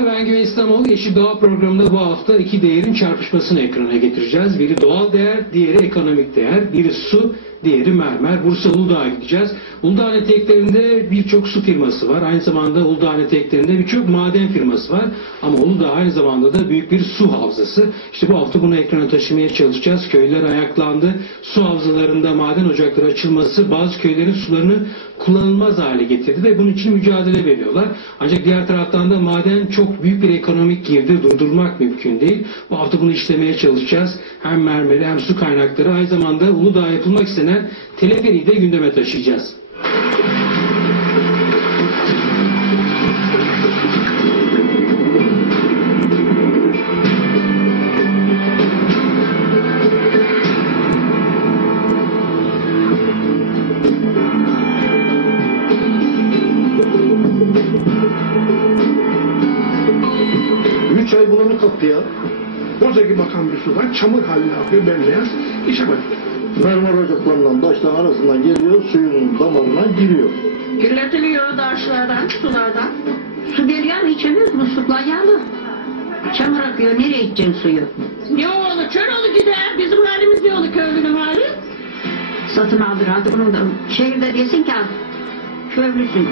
Merhaba ben Güven İslamoğlu. Yeşil Doğa programında bu hafta iki değerin çarpışmasını ekrana getireceğiz. Biri doğal değer, diğeri ekonomik değer. Biri su, diğeri mermer. Bursa Uludağ'a gideceğiz. Uludağ eteklerinde birçok su firması var. Aynı zamanda Uludağ eteklerinde birçok maden firması var. Ama Uludağ aynı zamanda da büyük bir su havzası. İşte bu hafta bunu ekrana taşımaya çalışacağız. Köyler ayaklandı. Su havzalarında maden ocakları açılması bazı köylerin sularını kullanılmaz hale getirdi ve bunun için mücadele veriyorlar. Ancak diğer taraftan da maden çok büyük bir ekonomik girdi. Durdurmak mümkün değil. Bu hafta bunu işlemeye çalışacağız. Hem mermeri hem su kaynakları aynı zamanda Uludağ'a yapılmak istenen teleferiyi de gündeme taşıyacağız. Bakan bir sudan çamur haline akıyor bembeyaz. İşe bak. Mermer ocaklarından taşların arasından geliyor, suyun damarına giriyor. Kirletiliyor taşlardan, sulardan. Su geliyor içemiyoruz, musluklar yağlı. Çamur akıyor, nereye içeceksin suyu? Ne oğlu, kör oğlu gider, bizim halimiz ne oğlu, köylünün hali? Satın aldır artık onun da. Şehirde desin ki köylüsün.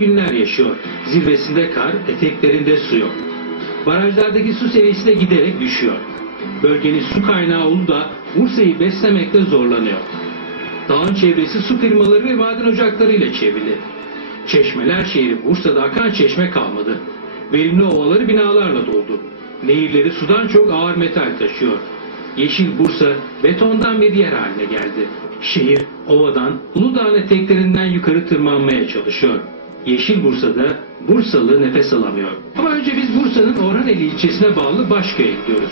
Günler yaşıyor. Zirvesinde kar, eteklerinde su yok. Barajlardaki su seviyesi de giderek düşüyor. Bölgenin su kaynağı Uludağ, Bursa'yı beslemekte zorlanıyor. Dağın çevresi su firmaları ve maden ocaklarıyla çevrili. Çeşmeler şehri Bursa'da akan çeşme kalmadı. Verimli ovaları binalarla doldu. Nehirleri sudan çok ağır metal taşıyor. Yeşil Bursa betondan bir yer haline geldi. Şehir ovadan Uludağ'ın eteklerinden yukarı tırmanmaya çalışıyor. Yeşil Bursa'da Bursalı nefes alamıyor. Ama önce biz Bursa'nın Orhaneli ilçesine bağlı Başköy'e gidiyoruz.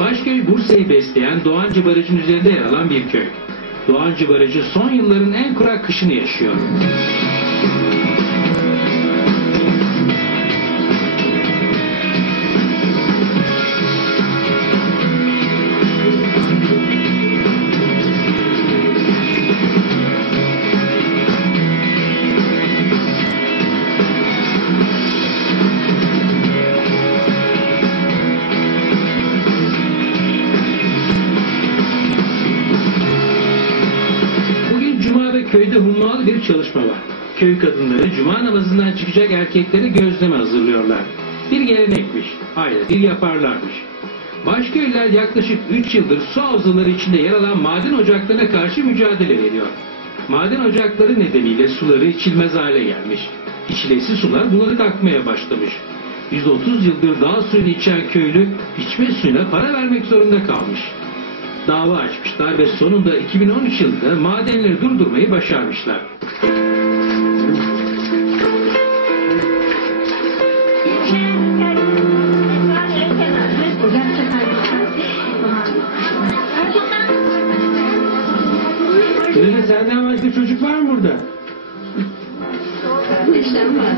Başköy Bursa'yı besleyen Doğancı Barajı'nın üzerinde yer alan bir köy. Doğancı Barajı son yılların en kurak kışını yaşıyor. Köyde hummalı bir çalışma var. Köy kadınları Cuma namazından çıkacak erkekleri gözleme hazırlıyorlar. Bir gelenekmiş. Bir yaparlarmış. Başköylüler yaklaşık 3 yıldır su havzaları içinde yer alan maden ocaklarına karşı mücadele veriyor. Maden ocakları nedeniyle suları içilmez hale gelmiş. İçilesi sular bulanık akmaya başlamış. 130 yıldır dağ suyunu içen köylü içme suyuna para vermek zorunda kalmış dava açmışlar ve sonunda 2013 yılında madenleri durdurmayı başarmışlar. Dede senden başka çocuk var mı burada?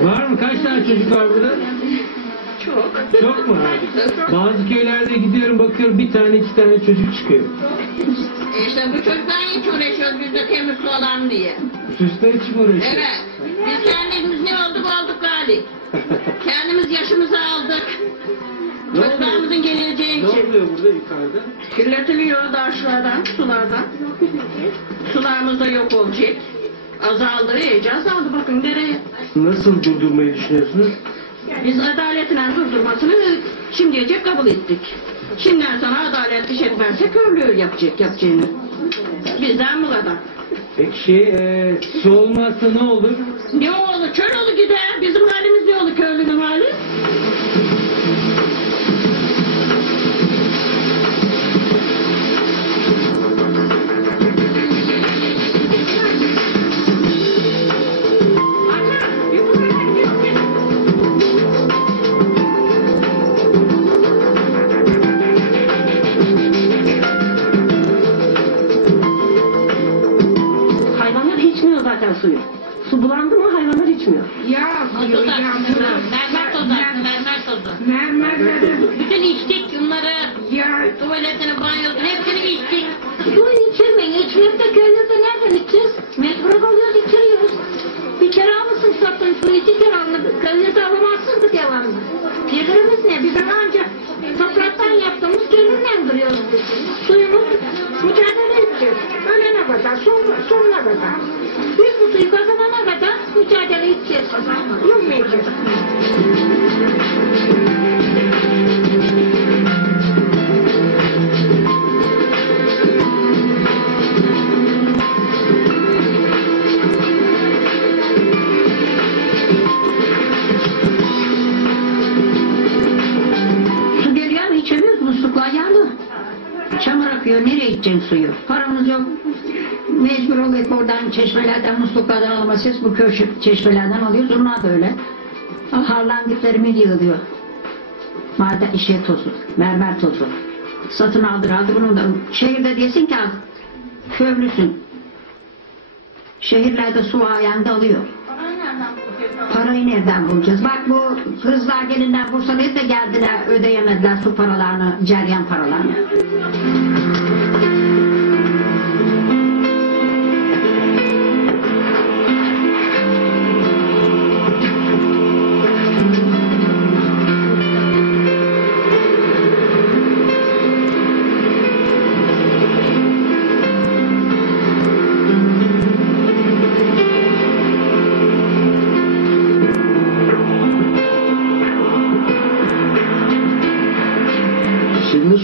Var mı? Kaç tane çocuk var burada? Çok. Çok mu? Bazı köylerde gidiyorum bakıyorum bir tane iki tane çocuk çıkıyor. İşte bu çocuklar hiç uğraşıyoruz biz de temiz su alalım diye. Çocuklar için mi uğraşıyor? Evet. Biz kendimiz ne olduk olduk galik. Kendimiz yaşımızı aldık. Çocuklarımızın geleceği Ne için. oluyor burada yukarıda? Kirletiliyor daşlardan, sulardan. Sularımız da yok olacak. Azaldı, iyice azaldı. Bakın nereye. Nasıl durdurmayı düşünüyorsunuz? Biz adaletle durdurmasını şimdiyece kabul ettik. Şimdiden sonra adalet iş etmezse körlüğü yapacak yapacağını. Bizden bu kadar. Peki şey, e, su olmazsa ne olur? Ne olur, kör olur gider. Bizim halimiz ne olur köylünün hali? Tuvaletini, banyosunu hepsini içtik. Su içirmeyin. İçmek de köyümüzde nereden içeceğiz? Mecbur kalıyoruz içiriyoruz. Bir kere almışsın sattın su iki kere alınır. Köyümüzde alamazsın ki devamlı. Gelirimiz ne? Bizim ancak topraktan yaptığımız gelinden duruyoruz. Suyumuz Mücadele edeceğiz. Ölene kadar, son, sonuna kadar. Gideceksin suyu? Paramız yok. Mecbur olup oradan çeşmelerden, musluklardan alamazsınız. Bu köy çeşmelerden alıyoruz. Onlar da öyle. Harlandıklarımı yığılıyor. Maden işe tozu, mermer tozu. Satın aldır aldır bunu da. Şehirde diyesin ki al. Köylüsün. Şehirlerde su ayağında alıyor. Parayı nereden bulacağız? Bak bu kızlar gelinler Bursa'da da geldiler ödeyemediler su paralarını, ceryan paralarını.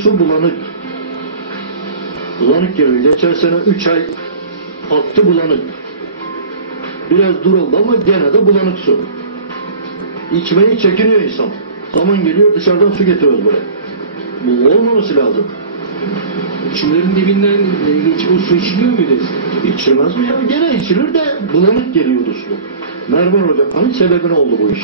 Su bulanık. Bulanık geliyor. Geçen sene 3 ay aktı bulanık. Biraz duruldu ama gene de bulanık su. İçmeyi çekiniyor insan. Zaman geliyor dışarıdan su getiriyoruz buraya. Bu olmaması lazım. Çimlerin dibinden geçip o su içiliyor muydu? İçilmez mi ya? Gene içilir de bulanık geliyordu su. Mermer ocaklarının sebebi ne oldu bu iş?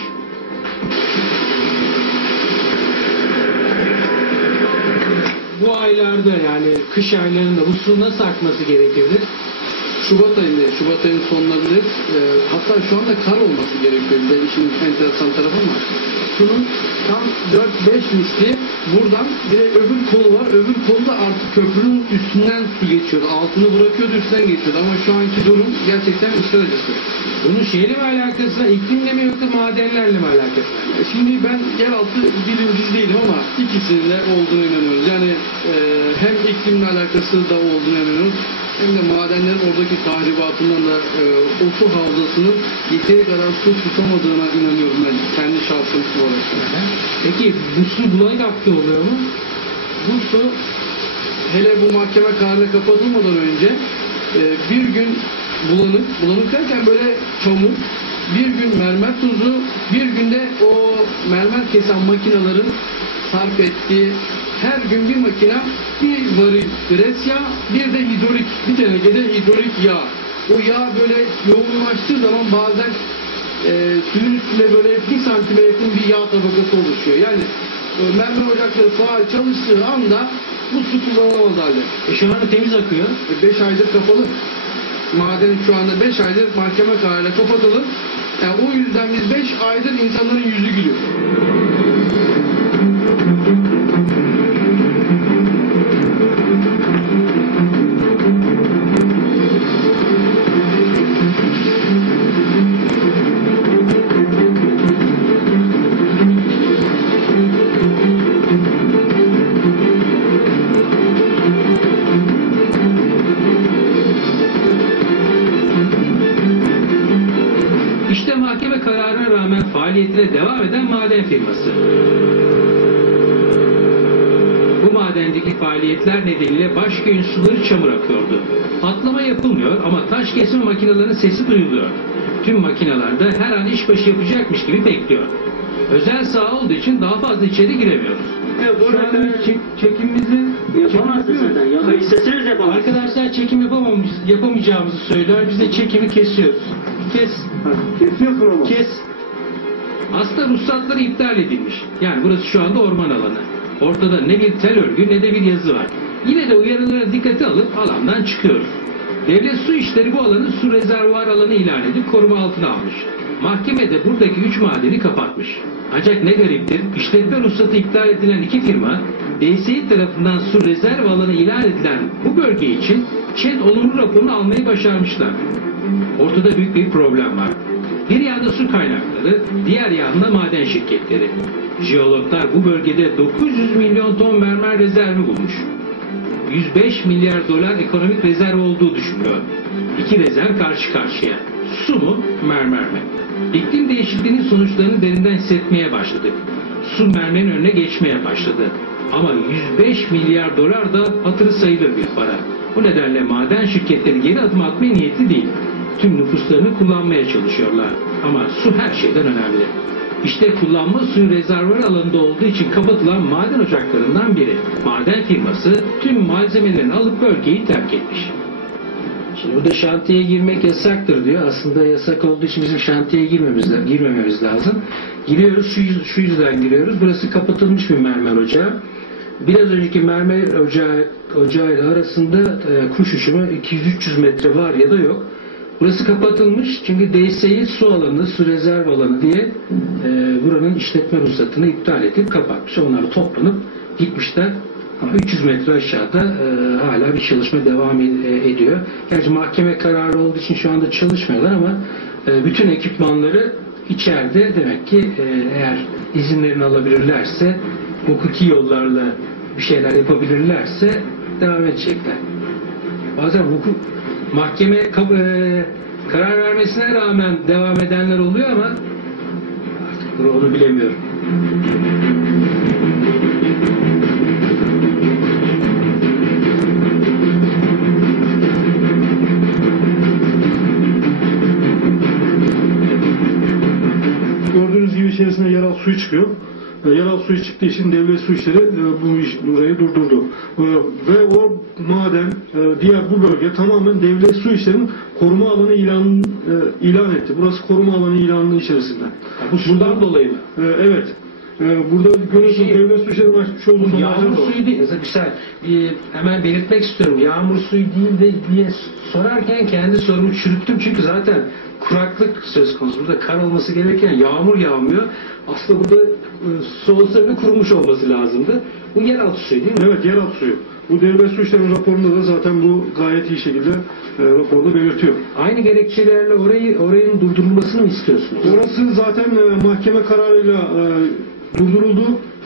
Aylarda yani kış aylarında su nasıl akması gerekirdi? Şubat ayında, Şubat ayının sonlarında e, hatta şu anda kar olması gerekiyor. De işin enteresan tarafı ama sunun tam 4-5 misli buradan bir de öbür kolu var. Öbür kolu da artık köprünün üstünden su geçiyordu. Altını bırakıyordu üstünden geçiyordu. Ama şu anki durum gerçekten işler acısı. Bunun şeyle mi alakası var, iklimle mi yoksa madenlerle mi alakası var? E, Şimdi ben yeraltı bilimci değilim ama ikisinin de olduğunu inanıyoruz. Yani e, hem iklimle alakası da olduğunu inanıyoruz hem de madenlerin oradaki tahribatından da e, o su havzasının yeteri kadar su tutamadığına inanıyorum ben kendi şahsım olarak. Peki bu su bulanık aktı oluyor mu? Bu su hele bu mahkeme kararına kapatılmadan önce e, bir gün bulanık, bulanık derken böyle çamur, bir gün mermer tuzu, bir günde o mermer kesen makinelerin sarf ettiği her gün bir makina bir varil gres yağ, bir de hidrolik, bir tenekede hidrolik yağ. O yağ böyle yoğunlaştığı zaman bazen e, suyun üstünde böyle bir santime yakın bir yağ tabakası oluşuyor. Yani e, mermer ocakları faal çalıştığı anda bu su kullanılamaz halde. E şu anda temiz akıyor. 5 aydır kapalı. Maden şu anda 5 aydır mahkeme kararıyla kapatılı. Yani o yüzden biz 5 aydır insanların yüzü gülüyor. Faaliyetler nedeniyle Başköy'ün suları çamur akıyordu. Patlama yapılmıyor ama taş kesme makinelerinin sesi duyuluyor. Tüm makineler de her an işbaşı yapacakmış gibi bekliyor. Özel saha olduğu için daha fazla içeri giremiyoruz. Şu anda biz çek, çekimimizi Yapamazsın zaten. Ya isteseniz yapamazsın. Arkadaşlar çekim yapamamış, yapamayacağımızı söylüyor. Biz de çekimi kesiyoruz. Kes. Kesiyorsun ama. Kes. Aslında ruhsatları iptal edilmiş. Yani burası şu anda orman alanı. Ortada ne bir tel örgü ne de bir yazı var. Yine de uyarılara dikkate alıp alandan çıkıyoruz. Devlet Su İşleri bu alanı su rezervuar alanı ilan edip koruma altına almış. Mahkeme de buradaki üç madeni kapatmış. Ancak ne gariptir, işletme ruhsatı iptal edilen iki firma, DSİ tarafından su rezerv alanı ilan edilen bu bölge için ÇED olumlu raporunu almayı başarmışlar. Ortada büyük bir problem var. Bir yanda su kaynakları, diğer yanda maden şirketleri. Jeologlar bu bölgede 900 milyon ton mermer rezervi bulmuş. 105 milyar dolar ekonomik rezerv olduğu düşünülüyor. İki rezerv karşı karşıya. Su mu, mermer mi? İklim değişikliğinin sonuçlarını derinden hissetmeye başladık. Su mermerin önüne geçmeye başladı. Ama 105 milyar dolar da hatırı sayılır bir para. Bu nedenle maden şirketleri geri adım atmaya niyetli değil. Tüm nüfuslarını kullanmaya çalışıyorlar. Ama su her şeyden önemli. İşte kullanma suyu rezervuar alanında olduğu için kapatılan maden ocaklarından biri. Maden firması tüm malzemelerini alıp bölgeyi terk etmiş. Şimdi burada şantiyeye girmek yasaktır diyor. Aslında yasak olduğu için bizim şantiyeye girmemiz, girmememiz lazım. Giriyoruz, şu, şu yüzden giriyoruz. Burası kapatılmış bir mermer ocağı. Biraz önceki mermer ocağı, ocağıyla arasında e, kuş uçumu 200-300 metre var ya da yok. Burası kapatılmış çünkü DSİ su alanı, su rezerv alanı diye e, buranın işletme ruhsatını iptal edip kapatmış. Onlar toplanıp gitmişler. Ama 300 metre aşağıda e, hala bir çalışma devam ed- e, ediyor. Gerçi mahkeme kararı olduğu için şu anda çalışmıyorlar ama e, bütün ekipmanları içeride demek ki e, eğer izinlerini alabilirlerse hukuki yollarla bir şeyler yapabilirlerse devam edecekler. Bazen hukuk mahkeme e, karar vermesine rağmen devam edenler oluyor ama artık onu bilemiyorum. Gördüğünüz gibi içerisinde yeraltı suyu çıkıyor. Yeraltı suyu çıktığı için devlet su işleri e, bu iş, burayı durdurdu. E, Ve o maden, e, diğer bu bölge tamamen devlet su işlerinin koruma alanı ilan, e, ilan etti. Burası koruma alanı ilanının içerisinde. Bu sudan dolayı mı? E, Evet. E, Burada görüyorsunuz Peki, devlet su işlerinin açmış olduğu yağmur suyu değil. Saniye, bir- hemen belirtmek istiyorum. Yağmur suyu değil de diye sorarken kendi sorumu çürüttüm. Çünkü zaten kuraklık söz konusu. Burada kar olması gereken yağmur yağmıyor. Aslında burada e, bile kurumuş olması lazımdı. Bu yeraltı suyu değil mi? Evet yeraltı suyu. Bu devlet su işlerinin raporunda da zaten bu gayet iyi şekilde e, raporda belirtiyor. Aynı gerekçelerle orayı orayın durdurulmasını mı istiyorsunuz? Orası zaten e, mahkeme kararıyla e, durduruldu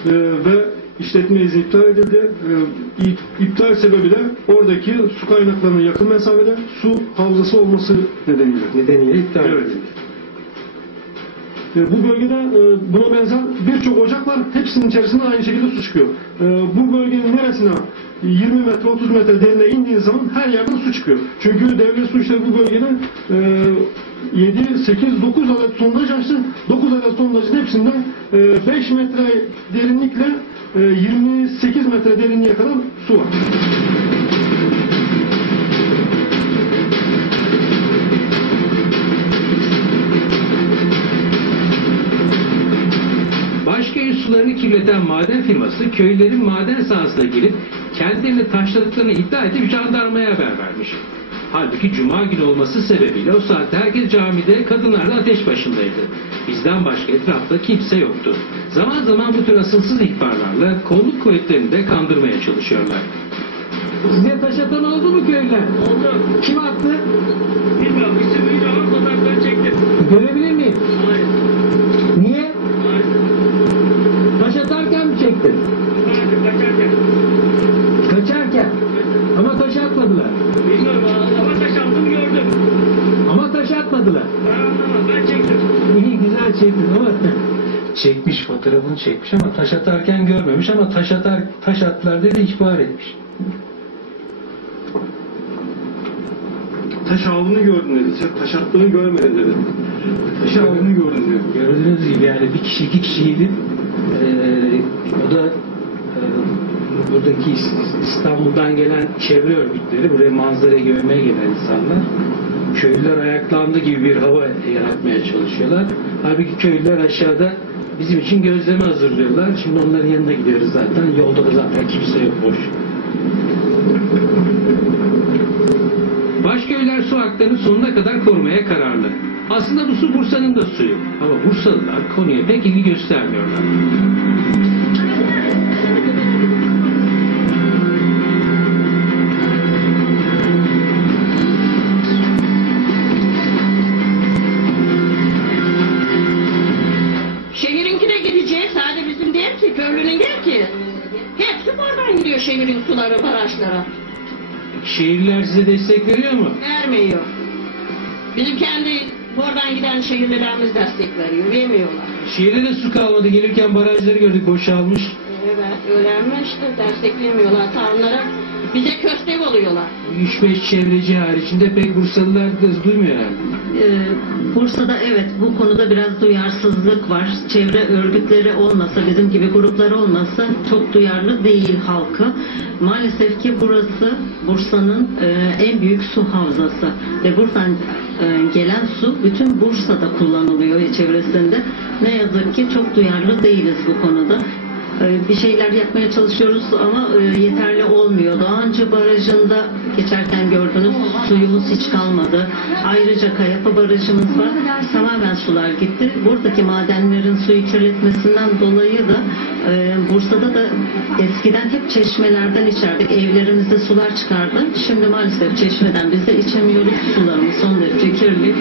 e, ve işletme izni iptal edildi. E, ip- iptal sebebi de oradaki su kaynaklarına yakın mesafede su havzası olması nedeniyle. Nedeniyle iptal Evet. edildi. E, bu bölgede e, buna benzer birçok ocak var. Hepsinin içerisinde aynı şekilde su çıkıyor. E, bu bölgenin neresine 20 metre 30 metre derine indiğin zaman her yerden su çıkıyor. Çünkü devlet su işleri bu bölgede e, 7, 8, 9 adet sondaj açtı. 9 adet sondajın hepsinde e, 5 metre derinlikle e, 28 metre derinliğe kadar su var. Sularını kirleten maden firması köylerin maden sahasına girip kendilerini taşladıklarını iddia edip jandarmaya haber vermiş. Halbuki cuma günü olması sebebiyle o saatte herkes camide, kadınlar da ateş başındaydı. Bizden başka etrafta kimse yoktu. Zaman zaman bu tür asılsız ihbarlarla kolluk kuvvetlerini de kandırmaya çalışıyorlar. Size taş atan oldu mu köyden? Oldu. Kim attı? Bilmiyorum. İsim duyunca ama fotoğrafları çektim. Görebilir miyim? Hayır. Niye? Hayır. Taş Hayır. Kaçarken. Kaçarken. Ama taş atmadılar. Bilmiyorum ama taş attım gördüm. Ama taş atmadılar. Ben çektim. İyi güzel çektin ama çekmiş, fotoğrafını çekmiş ama taş atarken görmemiş ama taş atar taş attılar dedi ihbar etmiş. Taş avını gördün dedi. Sen taş attığını görmedin dedi. Taş avını gördün diyor. Gördüğünüz gibi yani bir kişi iki kişiydi. Ee, o da e, buradaki İs- İstanbul'dan gelen çevre örgütleri, buraya manzara görmeye gelen insanlar köylüler ayaklandı gibi bir hava yaratmaya çalışıyorlar. Halbuki köylüler aşağıda bizim için gözleme hazırlıyorlar. Şimdi onların yanına gidiyoruz zaten. Yolda da zaten kimse yok boş. Başköyler su haklarını sonuna kadar korumaya kararlı. Aslında bu su Bursa'nın da suyu. Ama Bursalılar konuya pek ilgi göstermiyorlar. Şehirinkine gidecek. Sadece bizim değil ki. Köylünün değil ki. Hepsi buradan gidiyor şehrin suları, barajlara. Şehirler size destek veriyor mu? Vermiyor. Bizim kendi buradan giden şehirlerimiz destek veriyor. Vermiyorlar. Şehirde de su kalmadı. Gelirken barajları gördük boşalmış. Evet, öğrenme işte desteklemiyorlar. Tanrılara bize köstek oluyorlar. 3-5 çevreci haricinde pek Bursalılar da duymuyor herhalde. Ee, Bursa'da evet bu konuda biraz duyarsızlık var. Çevre örgütleri olmasa, bizim gibi gruplar olmasa çok duyarlı değil halkı. Maalesef ki burası Bursa'nın e, en büyük su havzası ve buradan e, gelen su bütün Bursa'da kullanılıyor çevresinde. Ne yazık ki çok duyarlı değiliz bu konuda bir şeyler yapmaya çalışıyoruz ama e, yeterli olmuyor. Dağancı Barajı'nda geçerken gördünüz suyumuz hiç kalmadı. Ayrıca Kayapa Barajı'mız var. Tamamen sular gitti. Buradaki madenlerin suyu kirletmesinden dolayı da e, Bursa'da da eskiden hep çeşmelerden içerdik. Evlerimizde sular çıkardı. Şimdi maalesef çeşmeden biz de içemiyoruz. Sularımız son derece kirli.